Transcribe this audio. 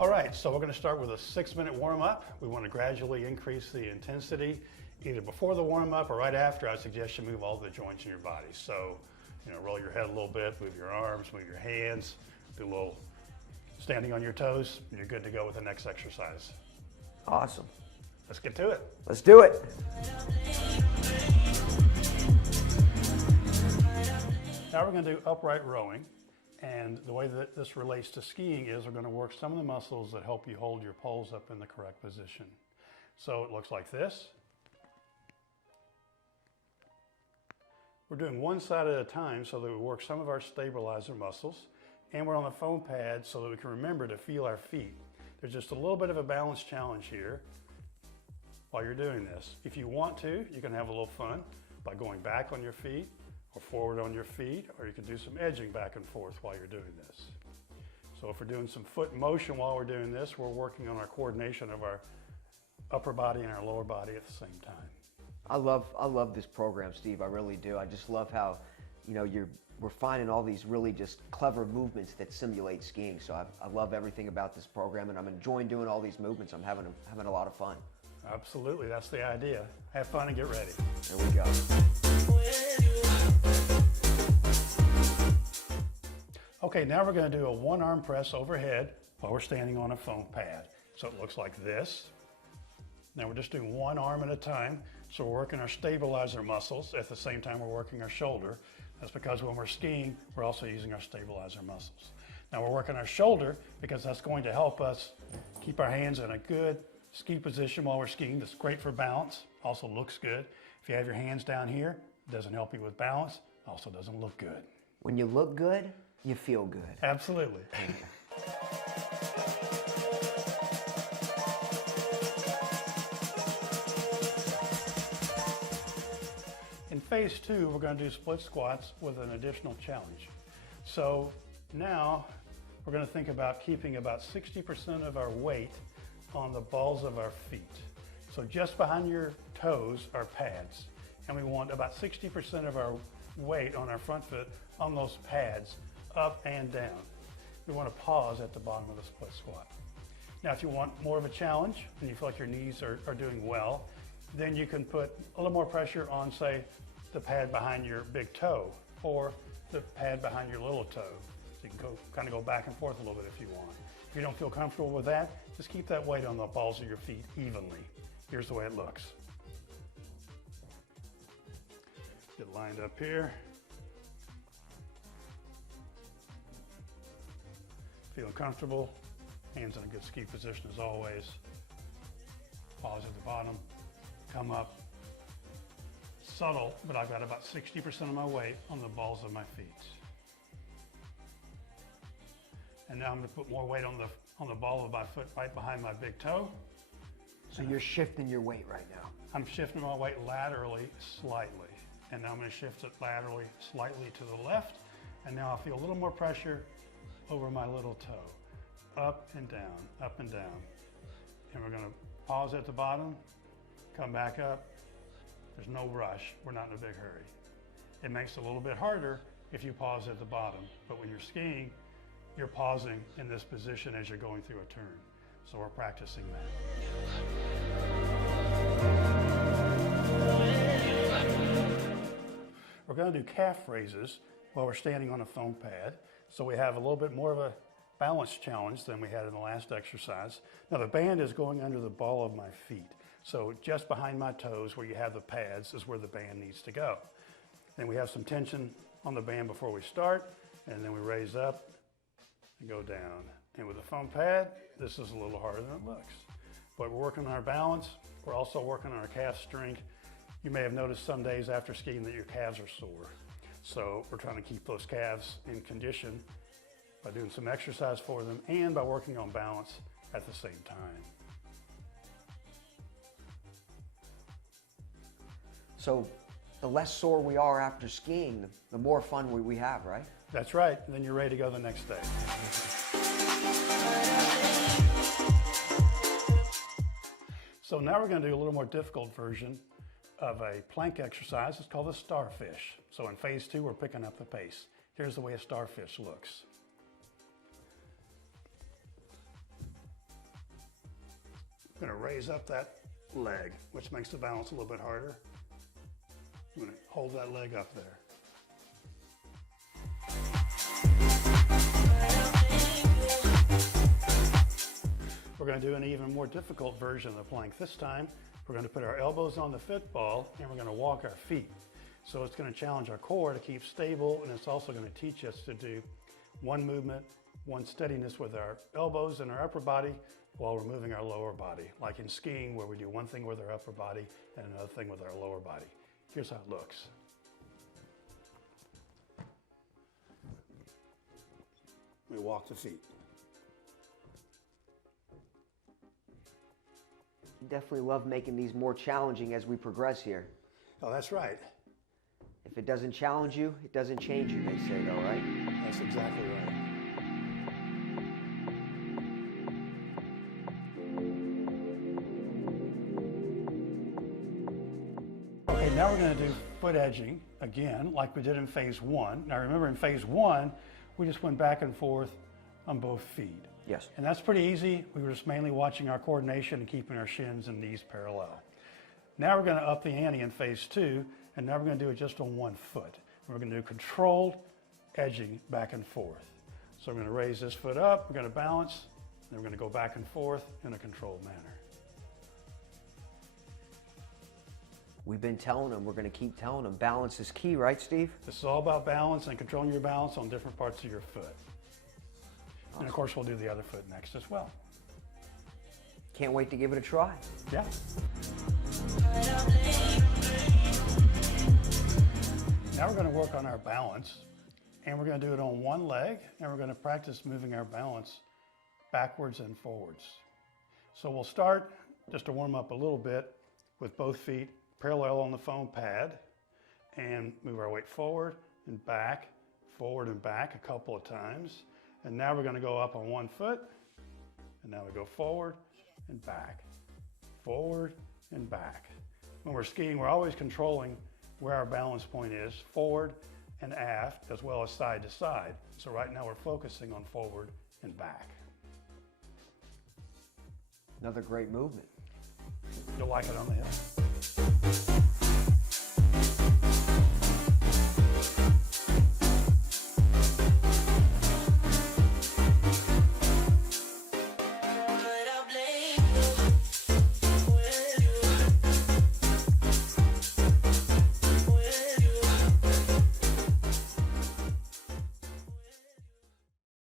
All right, so we're going to start with a 6-minute warm-up. We want to gradually increase the intensity either before the warm-up or right after. I suggest you move all the joints in your body. So, roll your head a little bit, move your arms, move your hands, do a little standing on your toes, and you're good to go with the next exercise. Awesome. Let's get to it. Let's do it. Now we're going to do upright rowing. And the way that this relates to skiing is we're going to work some of the muscles that help you hold your poles up in the correct position. So it looks like this. We're doing one side at a time so that we work some of our stabilizer muscles, and we're on the foam pad so that we can remember to feel our feet. There's just a little bit of a balance challenge here while you're doing this. If you want to, you can have a little fun by going back on your feet or forward on your feet, or you can do some edging back and forth while you're doing this. So if we're doing some foot motion while we're doing this, we're working on our coordination of our upper body and our lower body at the same time. I love this program, Steve. I really do. I just love how, we're finding all these really just clever movements that simulate skiing. So I love everything about this program, and I'm enjoying doing all these movements. I'm having a lot of fun. Absolutely, that's the idea. Have fun and get ready. There we go. Okay, now we're going to do a one-arm press overhead while we're standing on a foam pad. So it looks like this. Now we're just doing one arm at a time. So we're working our stabilizer muscles at the same time we're working our shoulder. That's because when we're skiing, we're also using our stabilizer muscles. Now we're working our shoulder because that's going to help us keep our hands in a good ski position while we're skiing. That's great for balance, also looks good. If you have your hands down here, it doesn't help you with balance, also doesn't look good. When you look good, you feel good. Absolutely. In phase 2, we're going to do split squats with an additional challenge. So now we're going to think about keeping about 60% of our weight on the balls of our feet. So just behind your toes are pads, and we want about 60% of our weight on our front foot on those pads, up and down. We want to pause at the bottom of the split squat. Now, if you want more of a challenge and you feel like your knees are doing well, then you can put a little more pressure on, say, the pad behind your big toe or the pad behind your little toe. So you can kind of go back and forth a little bit if you want. If you don't feel comfortable with that, just keep that weight on the balls of your feet evenly. Here's the way it looks. Get lined up here. Feeling comfortable, hands in a good ski position as always. Pause at the bottom, come up. Subtle, but I've got about 60% of my weight on the balls of my feet. And now I'm going to put more weight on the ball of my foot right behind my big toe. So you're shifting your weight right now. I'm shifting my weight laterally slightly. And now I'm going to shift it laterally slightly to the left. And now I feel a little more pressure over my little toe. Up and down, up and down. And we're going to pause at the bottom, come back up. There's no rush. We're not in a big hurry. It makes it a little bit harder if you pause at the bottom. But when you're skiing, you're pausing in this position as you're going through a turn. So we're practicing that. We're going to do calf raises while we're standing on a foam pad. So we have a little bit more of a balance challenge than we had in the last exercise. Now the band is going under the ball of my feet. So just behind my toes where you have the pads is where the band needs to go. Then we have some tension on the band before we start, and then we raise up and go down. And with the foam pad, this is a little harder than it looks. But we're working on our balance. We're also working on our calf strength. You may have noticed some days after skiing that your calves are sore. So we're trying to keep those calves in condition by doing some exercise for them and by working on balance at the same time. So the less sore we are after skiing, the more fun we have, right? That's right. And then you're ready to go the next day. So now we're going to do a little more difficult version of a plank exercise. It's called the starfish. So in phase 2, we're picking up the pace. Here's the way a starfish looks. I'm going to raise up that leg, which makes the balance a little bit harder. I'm going to hold that leg up there. We're going to do an even more difficult version of the plank. This time, we're going to put our elbows on the football and we're going to walk our feet. So it's going to challenge our core to keep stable, and it's also going to teach us to do one movement, one steadiness with our elbows and our upper body while we're moving our lower body. Like in skiing, where we do one thing with our upper body and another thing with our lower body. Here's how it looks. We walk the feet. Definitely love making these more challenging as we progress here. Oh, that's right. If it doesn't challenge you, it doesn't change you, they say though, right? That's exactly right. Okay, now we're going to do foot edging again, like we did in phase one. Now remember, in phase one, we just went back and forth on both feet. Yes. And that's pretty easy. We were just mainly watching our coordination and keeping our shins and knees parallel. Now we're going to up the ante in phase two, and now we're going to do it just on one foot. We're going to do controlled edging back and forth. So we're going to raise this foot up, we're going to balance, then we're going to go back and forth in a controlled manner. We've been telling them, we're going to keep telling them, balance is key, right, Steve? This is all about balance and controlling your balance on different parts of your foot. And of course, we'll do the other foot next as well. Can't wait to give it a try. Yeah. Now we're going to work on our balance, and we're going to do it on one leg, and we're going to practice moving our balance backwards and forwards. So we'll start, just to warm up a little bit, with both feet parallel on the foam pad, and move our weight forward and back a couple of times. And now we're going to go up on one foot, and now we go forward and back, forward and back. When we're skiing, we're always controlling where our balance point is, forward and aft, as well as side to side. So right now we're focusing on forward and back. Another great movement. You'll like it on the hill.